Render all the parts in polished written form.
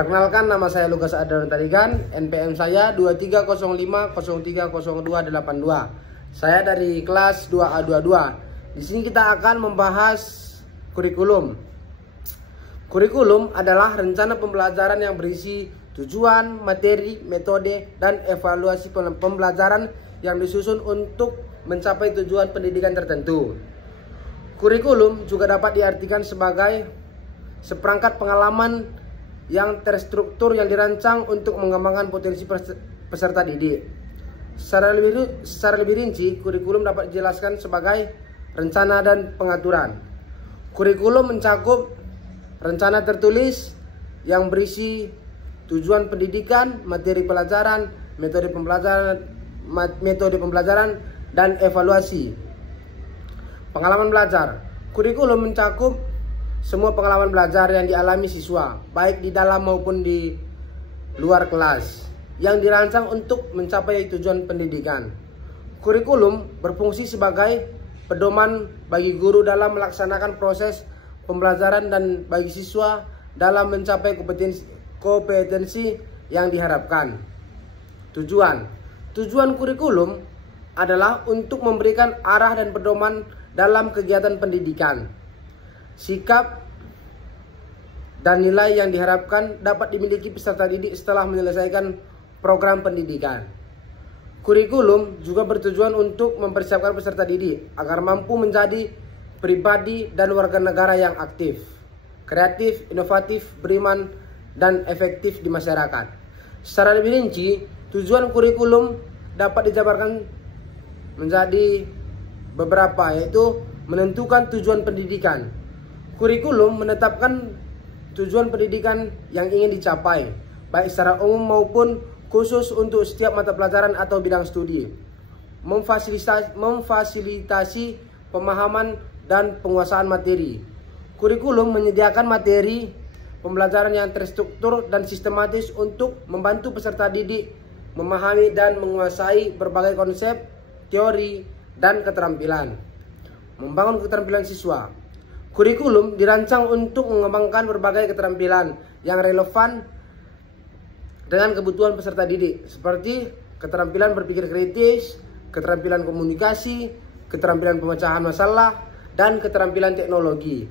Perkenalkan, nama saya Lukas Adrian Tarigan, NPM saya 2305030282. Saya dari kelas 2A22. Di sini kita akan membahas kurikulum. Kurikulum adalah rencana pembelajaran yang berisi tujuan, materi, metode, dan evaluasi pembelajaran yang disusun untuk mencapai tujuan pendidikan tertentu. Kurikulum juga dapat diartikan sebagai seperangkat pengalaman yang terstruktur yang dirancang untuk mengembangkan potensi peserta didik. Secara lebih rinci, kurikulum dapat dijelaskan sebagai rencana dan pengaturan. Kurikulum mencakup rencana tertulis yang berisi tujuan pendidikan, materi pelajaran, metode pembelajaran, dan evaluasi. Pengalaman belajar. Kurikulum mencakup semua pengalaman belajar yang dialami siswa, baik di dalam maupun di luar kelas, yang dirancang untuk mencapai tujuan pendidikan. Kurikulum berfungsi sebagai pedoman bagi guru dalam melaksanakan proses pembelajaran dan bagi siswa dalam mencapai kompetensi yang diharapkan. Tujuan kurikulum adalah untuk memberikan arah dan pedoman dalam kegiatan pendidikan. Sikap dan nilai yang diharapkan dapat dimiliki peserta didik setelah menyelesaikan program pendidikan. Kurikulum juga bertujuan untuk mempersiapkan peserta didik agar mampu menjadi pribadi dan warga negara yang aktif, kreatif, inovatif, beriman, dan efektif di masyarakat. Secara lebih rinci, tujuan kurikulum dapat dijabarkan menjadi beberapa, yaitu menentukan tujuan pendidikan. Kurikulum menetapkan tujuan pendidikan yang ingin dicapai, baik secara umum maupun khusus untuk setiap mata pelajaran atau bidang studi. Memfasilitasi pemahaman dan penguasaan materi. Kurikulum menyediakan materi pembelajaran yang terstruktur dan sistematis untuk membantu peserta didik memahami dan menguasai berbagai konsep, teori, dan keterampilan. Membangun keterampilan siswa. Kurikulum dirancang untuk mengembangkan berbagai keterampilan yang relevan dengan kebutuhan peserta didik, seperti keterampilan berpikir kritis, keterampilan komunikasi, keterampilan pemecahan masalah, dan keterampilan teknologi.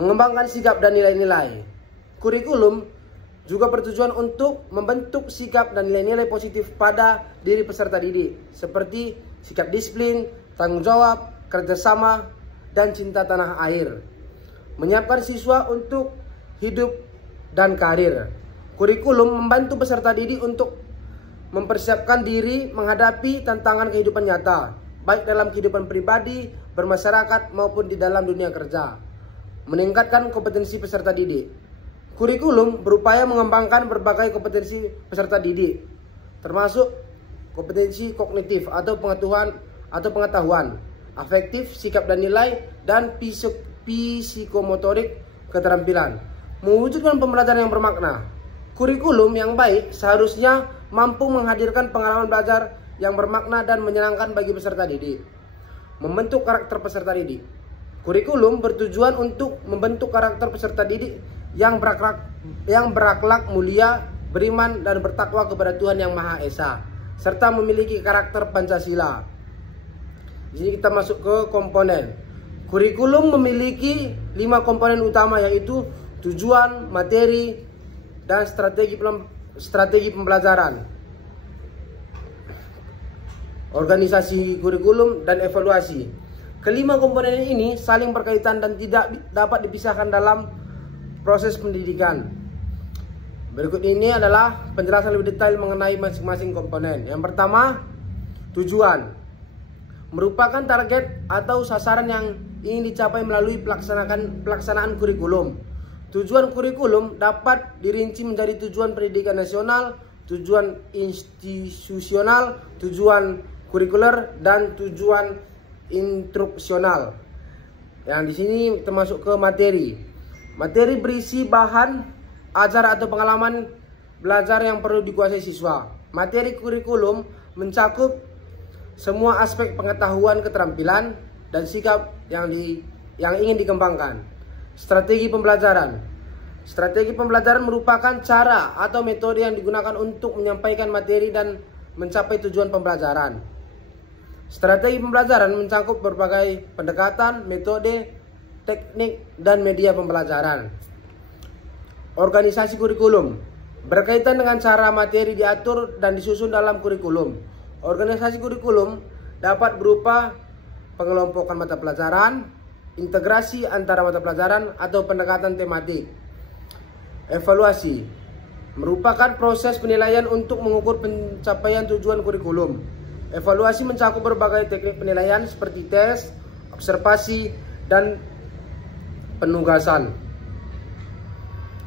Mengembangkan sikap dan nilai-nilai. Kurikulum juga bertujuan untuk membentuk sikap dan nilai-nilai positif pada diri peserta didik, seperti sikap disiplin, tanggung jawab, kerjasama, dan cinta tanah air. Menyiapkan siswa untuk hidup dan karir. Kurikulum membantu peserta didik untuk mempersiapkan diri menghadapi tantangan kehidupan nyata, baik dalam kehidupan pribadi, bermasyarakat, maupun di dalam dunia kerja. Meningkatkan kompetensi peserta didik. Kurikulum berupaya mengembangkan berbagai kompetensi peserta didik, termasuk kompetensi kognitif atau pengetahuan, afektif, sikap dan nilai, dan psikomotorik keterampilan. Mewujudkan pembelajaran yang bermakna. Kurikulum yang baik seharusnya mampu menghadirkan pengalaman belajar yang bermakna dan menyenangkan bagi peserta didik. Membentuk karakter peserta didik. Kurikulum bertujuan untuk membentuk karakter peserta didik yang berakhlak mulia, beriman, dan bertakwa kepada Tuhan Yang Maha Esa, serta memiliki karakter Pancasila. Di sini kita masuk ke komponen. Kurikulum memiliki 5 komponen utama, yaitu tujuan, materi, dan strategi pembelajaran, organisasi kurikulum, dan evaluasi. Kelima komponen ini saling berkaitan dan tidak dapat dipisahkan dalam proses pendidikan. Berikut ini adalah penjelasan lebih detail mengenai masing-masing komponen. Yang pertama, tujuan. Merupakan target atau sasaran yang ingin dicapai melalui pelaksanaan kurikulum. Tujuan kurikulum dapat dirinci menjadi tujuan pendidikan nasional, tujuan institusional, tujuan kurikuler, dan tujuan instruksional. Yang di sini termasuk ke materi. Materi berisi bahan ajar atau pengalaman belajar yang perlu dikuasai siswa. Materi kurikulum mencakup semua aspek pengetahuan, keterampilan, dan sikap yang ingin dikembangkan. Strategi pembelajaran. Strategi pembelajaran merupakan cara atau metode yang digunakan untuk menyampaikan materi dan mencapai tujuan pembelajaran. Strategi pembelajaran mencakup berbagai pendekatan, metode, teknik, dan media pembelajaran. Organisasi kurikulum berkaitan dengan cara materi diatur dan disusun dalam kurikulum. Organisasi kurikulum dapat berupa pengelompokan mata pelajaran, integrasi antara mata pelajaran, atau pendekatan tematik. Evaluasi merupakan proses penilaian untuk mengukur pencapaian tujuan kurikulum. Evaluasi mencakup berbagai teknik penilaian seperti tes, observasi, dan penugasan.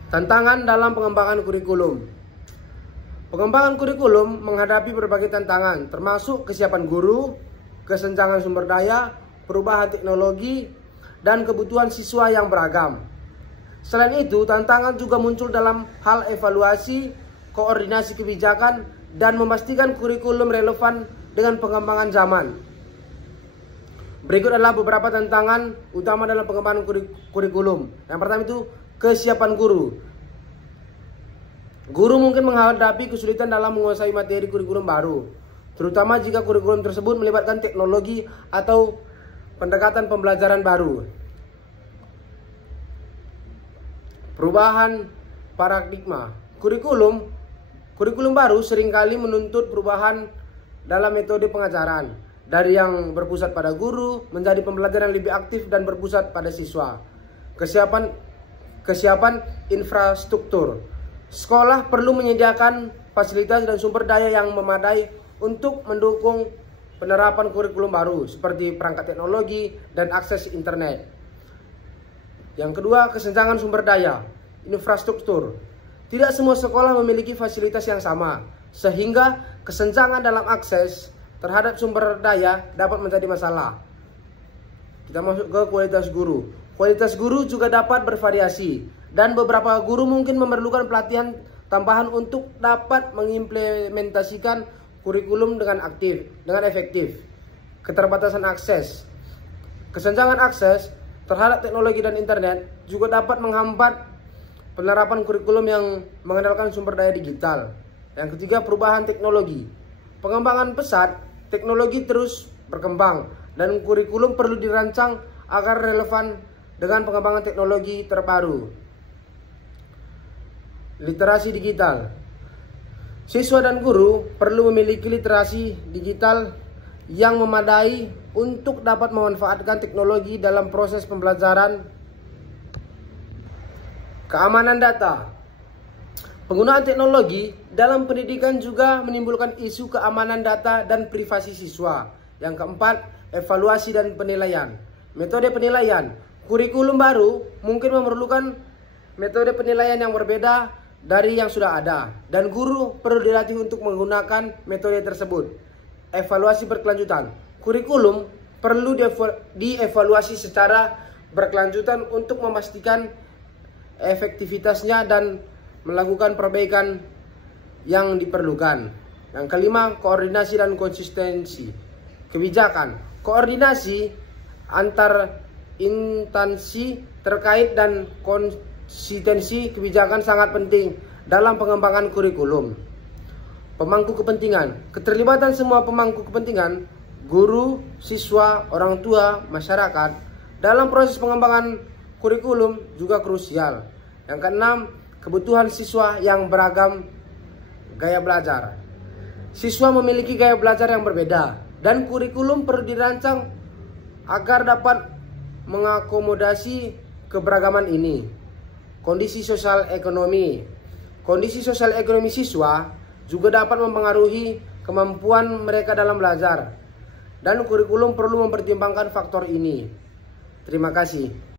Tantangan dalam pengembangan kurikulum. Pengembangan kurikulum menghadapi berbagai tantangan, termasuk kesiapan guru, kesenjangan sumber daya, perubahan teknologi, dan kebutuhan siswa yang beragam. Selain itu, tantangan juga muncul dalam hal evaluasi, koordinasi kebijakan, dan memastikan kurikulum relevan dengan pengembangan zaman. Berikut adalah beberapa tantangan utama dalam pengembangan kurikulum. Yang pertama itu kesiapan guru. Guru mungkin menghadapi kesulitan dalam menguasai materi kurikulum baru, terutama jika kurikulum tersebut melibatkan teknologi atau pendekatan pembelajaran baru. Perubahan paradigma. Kurikulum baru seringkali menuntut perubahan dalam metode pengajaran, dari yang berpusat pada guru menjadi pembelajaran lebih aktif dan berpusat pada siswa. Kesiapan infrastruktur. Sekolah perlu menyediakan fasilitas dan sumber daya yang memadai untuk mendukung penerapan kurikulum baru, seperti perangkat teknologi dan akses internet. Yang kedua, kesenjangan sumber daya, infrastruktur. Tidak semua sekolah memiliki fasilitas yang sama, sehingga kesenjangan dalam akses terhadap sumber daya dapat menjadi masalah. Kita masuk ke kualitas guru. Kualitas guru juga dapat bervariasi, dan beberapa guru mungkin memerlukan pelatihan tambahan untuk dapat mengimplementasikan kurikulum dengan efektif. Keterbatasan akses. Kesenjangan akses terhadap teknologi dan internet juga dapat menghambat penerapan kurikulum yang mengandalkan sumber daya digital. Yang ketiga, perubahan teknologi. Pengembangan pesat, teknologi terus berkembang dan kurikulum perlu dirancang agar relevan dengan pengembangan teknologi terbaru. Literasi digital. Siswa dan guru perlu memiliki literasi digital yang memadai untuk dapat memanfaatkan teknologi dalam proses pembelajaran. Keamanan data. Penggunaan teknologi dalam pendidikan juga menimbulkan isu keamanan data dan privasi siswa. Yang keempat, evaluasi dan penilaian. Metode penilaian. Kurikulum baru mungkin memerlukan metode penilaian yang berbeda dari yang sudah ada, dan guru perlu dilatih untuk menggunakan metode tersebut. Evaluasi berkelanjutan. Kurikulum perlu dievaluasi secara berkelanjutan untuk memastikan efektivitasnya dan melakukan perbaikan yang diperlukan. Yang kelima, koordinasi dan konsistensi kebijakan. Koordinasi antar instansi terkait dan konsistensi kebijakan sangat penting dalam pengembangan kurikulum. Pemangku kepentingan. Keterlibatan semua pemangku kepentingan, guru, siswa, orang tua, masyarakat dalam proses pengembangan kurikulum juga krusial. Yang keenam, kebutuhan siswa yang beragam gaya belajar. Siswa memiliki gaya belajar yang berbeda, dan kurikulum perlu dirancang agar dapat mengakomodasi keberagaman ini. Kondisi sosial ekonomi. Kondisi sosial ekonomi siswa juga dapat mempengaruhi kemampuan mereka dalam belajar, dan kurikulum perlu mempertimbangkan faktor ini. Terima kasih.